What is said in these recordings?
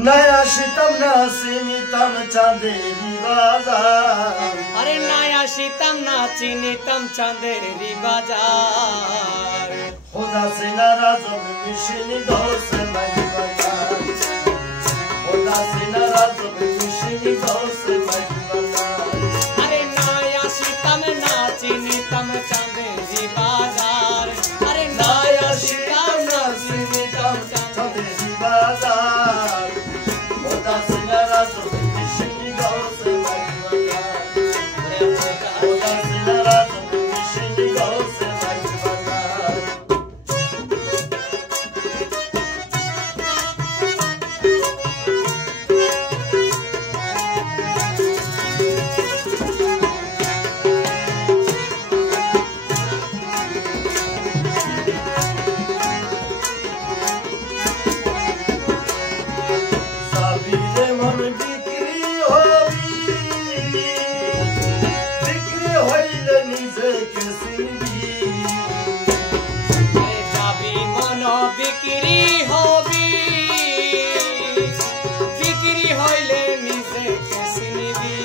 नया शितम नासिनितम चांदेरी बाजार। अरे नया शितम नाचिनितम चांदेरी बाजार। खुदा से नाराज हो मिशनी गौ से मजबूर। खुदा से नाराज हो मिशनी गौ से मजबूर। अरे नया शितम नाचिनितम चांदेरी बाजार। अरे नया शितम नाचिनितम चांदेरी बाजार। खुदा से नाराज हो मिशनी गौ से मजबूर। खुदा से नाराज हो मिशनी गौ से मजबूर। साबिरे मन बिक्री होई, बिक्री होइले निजे के सिंबी। जाबी मन बिक्री होबी, बिक्री हইলে নিজে কেসে নিবি।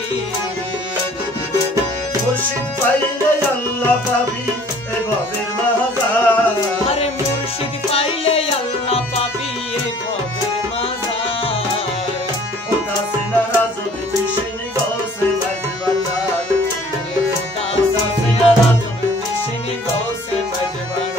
मुर्शिद पाइले अल्लाह पाबी ए भवेर महाजार। আরে মুর্শিদ পাইলে আল্লাহ পাবি এই ভবের মাঝার। खुदा से नाराज हो मिशनी गौ से मजबूर। खुदा से नाराज हो मिशनी गौ से मजबूर।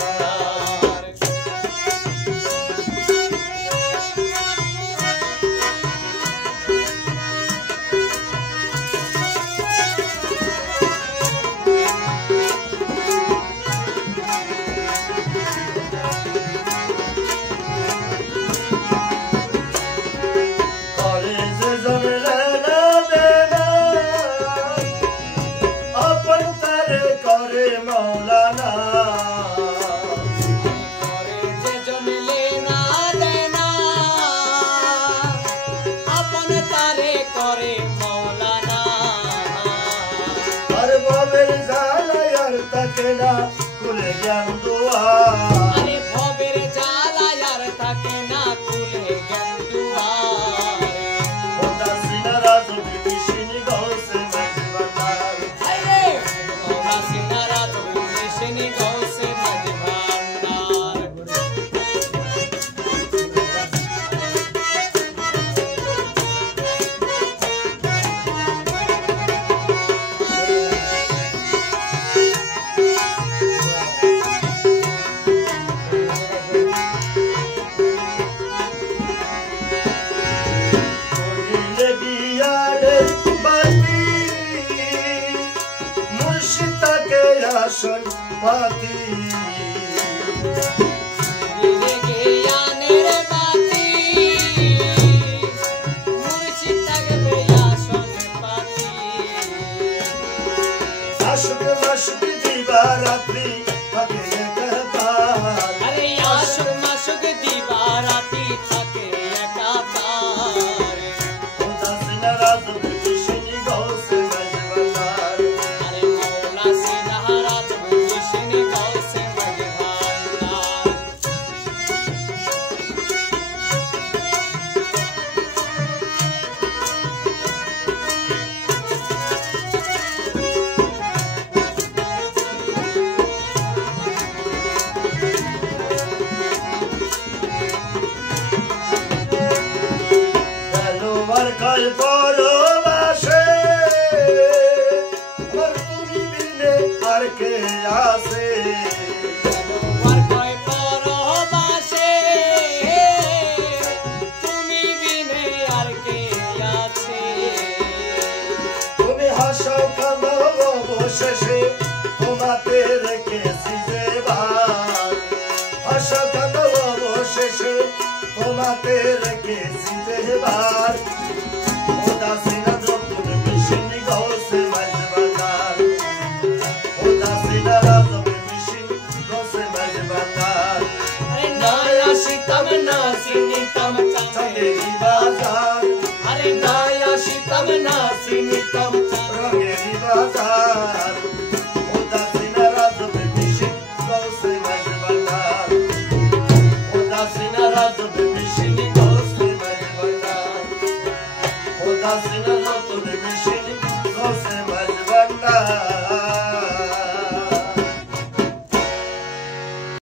करे जे जन लेना देना, अपन तारे करे मौलाना। করে যে জন লেনা দেনা, আপন তারে করে মৌলানা। हर भवेर जाला यार तकेला कुले ज्ञान दुआ। আরে ভবের জ্বালা আর থাকে না কুলে জ্ঞান দুয়ার। खुदा से नाराज हो मिशनी गौ से मजबूर। আরে খুদা সে নারাজ হই মিশনি গৌ সে মজভান্ডার। कोडिले गियाडे बाती, मुर्शिद के आसन पाती। দিলে জ্ঞানের বাতি, মুর্শিদ থাকবে আসন পাতি। आशुक मशुक दीवारात्रि থাকে একাকার। আরে আশুক মাশুক দিবারাতি থাকে একাকার। खुदा से नाराज हो मिशनी गौ से मजबूर। আরে মৌলা সে নারাজ হই মিশনি গৌ সে মজভান্ডার। খেলোয়াড় খায় পরবাসে, আমার তুমি বিনে আর কে আসে। আর কয় পরবাসে, তুমি বিনে আর কে আছে। তুমি হাসাও কাঁদাও অবশেষে তোমাতে রেখেছি যে ভার। হাসাও কাঁদাও অবশেষে তোমাতে রেখেছি যে ভার। खुदा से नाराज हो मिशनी गौ से मजबूर। खुदा से नाराज हो मिशनी गौ से मजबूर। अरे नया शितम नासिनितम चांदेरी बाजार। अरे नया शितम नासिनितम रंगेरी बाजार। खुदा से नाराज हो मिशनी गौ से मजबूर। खुदा से नाराज हो मिशनी गौ से मजबूर। उदासीन